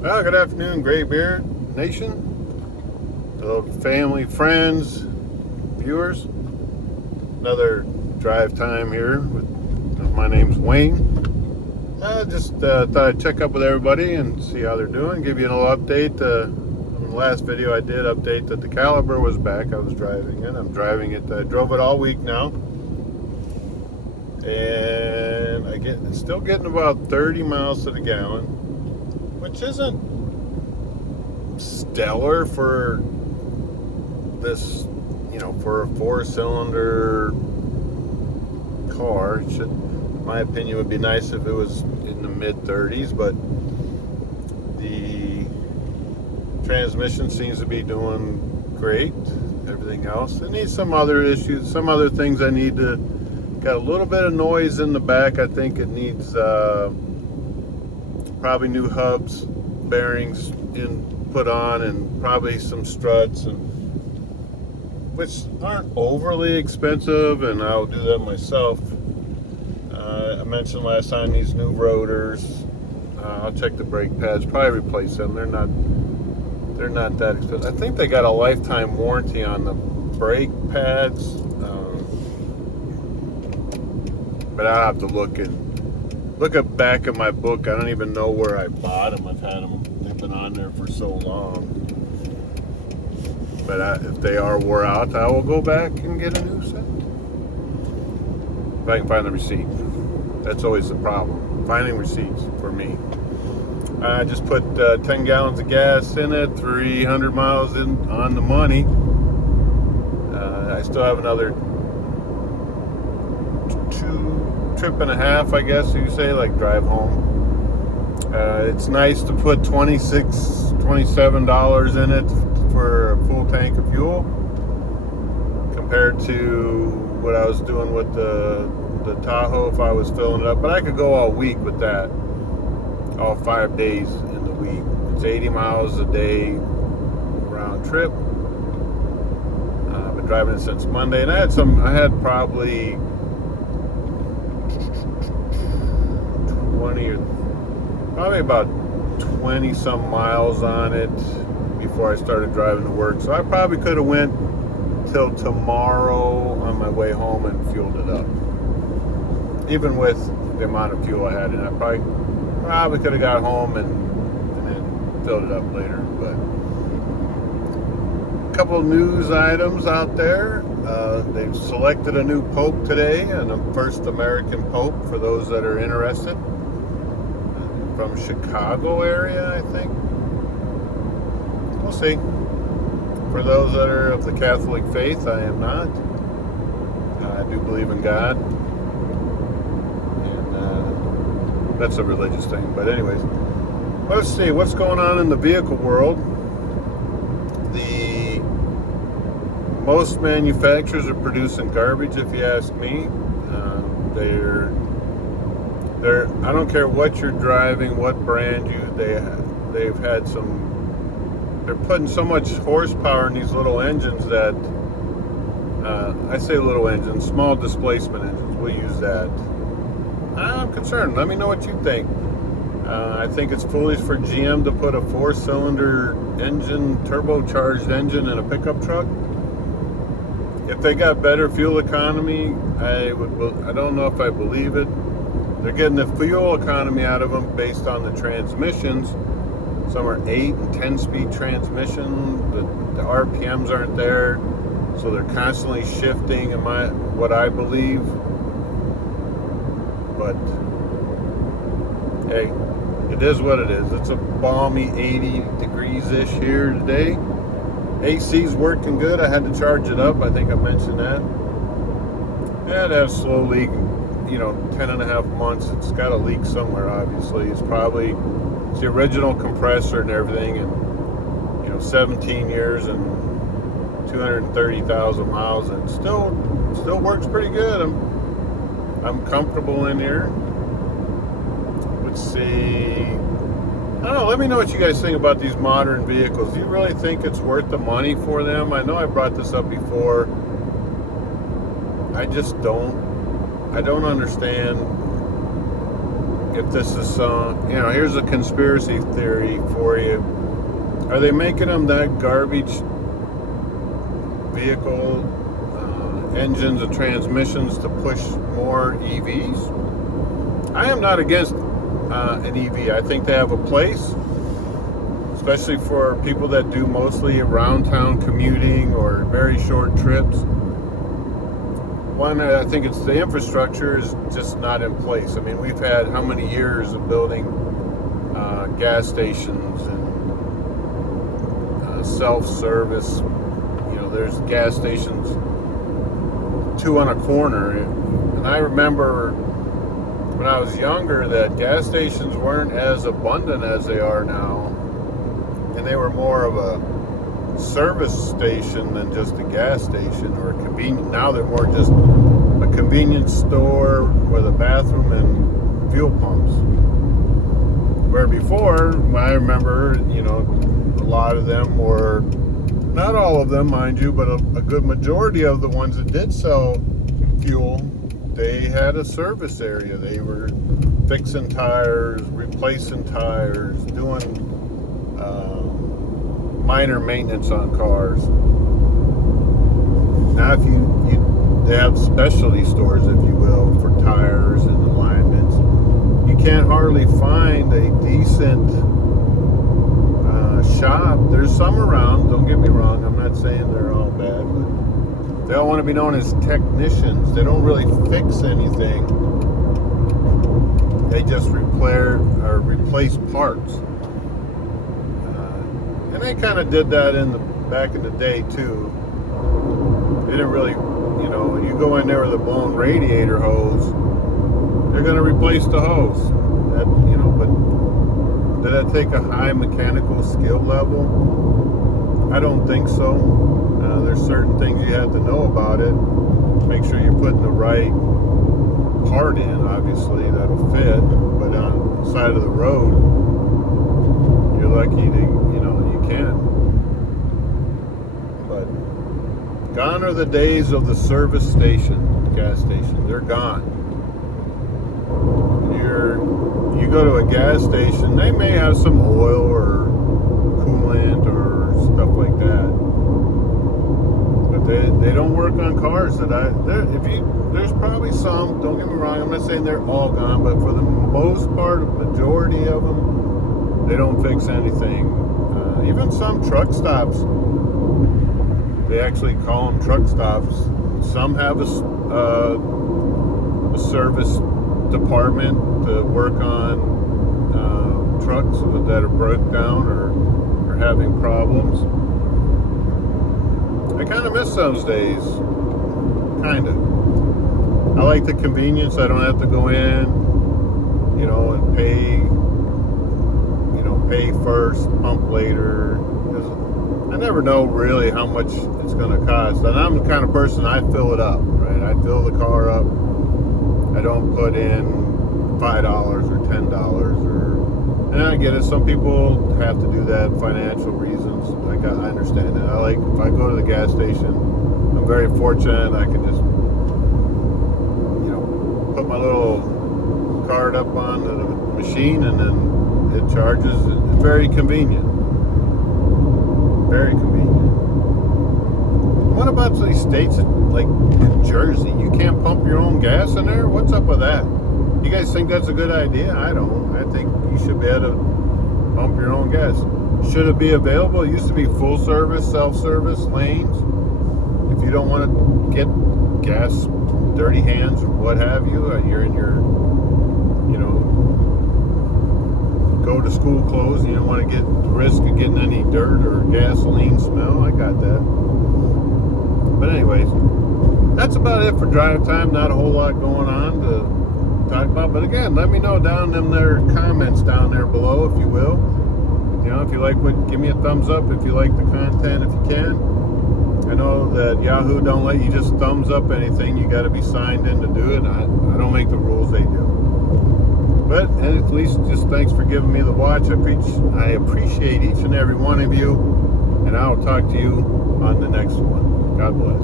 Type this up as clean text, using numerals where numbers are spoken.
Well, good afternoon, Graybeard Nation, hello, family, friends, viewers. Another drive time here. My name's Wayne. I just thought I'd check up with everybody and see how they're doing. Give you a little update. On the last video, I did update that the Caliber was back. I was driving it. I'm driving it. I drove it all week now, and still getting about 30 miles to the gallon, which isn't stellar for this, for a four-cylinder car. It should, in my opinion, would be nice if it was in the mid-30s, but the transmission seems to be doing great. Everything else, it needs some other issues, some other things I need to. Got a little bit of noise in the back. I think it needs probably new hubs, bearings put on, and probably some struts, and which aren't overly expensive, and I'll do that myself. I mentioned last time these new rotors. I'll check the brake pads, probably replace them. They're not that expensive. I think they got a lifetime warranty on the brake pads, but I'll have to look at back in my book. I don't even know where I bought them. I've had them. They've been on there for so long. But if they are wore out, I will go back and get a new set. If I can find the receipt. That's always the problem. Finding receipts for me. I just put 10 gallons of gas in it, 300 miles on the money. I still have another trip and a half, I guess you say, like drive home. It's nice to put $27 in it for a full tank of fuel compared to what I was doing with the Tahoe if I was filling it up. But I could go all week with that, all 5 days in the week. It's 80 miles a day round trip. I've been driving it since Monday, and I had probably 20 or probably about 20 some miles on it before I started driving to work. So I probably could have went till tomorrow on my way home and fueled it up. Even with the amount of fuel I had in it, I probably could have got home and then filled it up later. But a couple of news items out there. They've selected a new pope today, and a first American pope for those that are interested. From Chicago area, I think. We'll see. For those that are of the Catholic faith, I am not. I do believe in God, and that's a religious thing. But anyways, let's see what's going on in the vehicle world. Most manufacturers are producing garbage, if you ask me. I don't care what you're driving, what brand they've had they're putting so much horsepower in these little engines that, I say little engines, small displacement engines, we'll use that. I'm concerned. Let me know what you think. I think it's foolish for GM to put a 4-cylinder engine, turbocharged engine in a pickup truck. If they got better fuel economy, I don't know if I believe it. They're getting the fuel economy out of them based on the transmissions. Some are 8 and 10-speed transmission. The RPMs aren't there, so they're constantly shifting. What I believe, but hey, it is what it is. It's a balmy 80 degrees-ish here today. AC's working good. I had to charge it up. I think I mentioned that. Yeah, it has slow leak. 10 and a half months. It's got a leak somewhere, obviously. It's the original compressor and everything, and 17 years and 230,000 miles, and it still works pretty good. I'm comfortable in here. Let's see. I don't know. Let me know what you guys think about these modern vehicles. Do you really think it's worth the money for them? I know I brought this up before. I just don't. I don't understand if this is here's a conspiracy theory for you. Are they making them that garbage vehicle engines and transmissions to push more EVs? I am not against an EV. I think they have a place, especially for people that do mostly around town commuting or very short trips. One, I think it's the infrastructure is just not in place. I mean, we've had how many years of building gas stations and self-service. There's gas stations, 2 on a corner. And I remember when I was younger that gas stations weren't as abundant as they are now. And they were more of a service station than just a gas station or a convenience. Now they're more just a convenience store with a bathroom and fuel pumps. Where before, I remember, a lot of them were, not all of them, mind you, but a good majority of the ones that did sell fuel, they had a service area. They were fixing tires, replacing tires, doing minor maintenance on cars. Now, they have specialty stores, if you will, for tires and alignments. You can't hardly find a decent shop. There's some around, don't get me wrong. I'm not saying they're all bad, but they all want to be known as technicians. They don't really fix anything. They just replace parts. And they kind of did that back in the day too. They didn't really, you go in there with a blown radiator hose, they're going to replace the hose. But did that take a high mechanical skill level? I don't think so. There's certain things you have to know about it. Make sure you're putting the right part in, obviously, that'll fit. But on the side of the road, you're lucky to, you can. But gone are the days of the service station, gas station. They're gone. You go to a gas station, they may have some oil or coolant or stuff like that, but they don't work on cars there's probably some, don't get me wrong, I'm not saying they're all gone, but for the most part, majority of them, they don't fix anything. Even some truck stops, they actually call them truck stops. Some have a service department to work on trucks that are broke down or having problems. I kind of miss those days. Kind of. I like the convenience. I don't have to go in, and pay first, pump later. I never know really how much it's going to cost. And I'm the kind of person, I fill it up, right? I fill the car up. I don't put in $5 or $10 and I get it. Some people have to do that, financial reasons. I understand it. If I go to the gas station, I'm very fortunate. I can just, put my little card up on the machine and then it charges. It's very convenient. Very convenient. What about these states like New Jersey? You can't pump your own gas in there? What's up with that? You guys think that's a good idea? I don't. I think you should be able to pump your own gas. Should it be available? It used to be full service, self-service lanes. If you don't want to get gas, dirty hands, or what have you, you're in your, go to school clothes and you don't want to get risk of getting any dirt or gasoline smell. I got that. But anyways, that's about it for drive time. Not a whole lot going on to talk about. But again, let me know down in their comments down there below, if you will. If you like give me a thumbs up if you like the content, if you can. I know that Yahoo don't let you just thumbs up anything. You got to be signed in to do it. I don't make the rules, they do. But at least just thanks for giving me the watch. I appreciate each and every one of you. And I'll talk to you on the next one. God bless.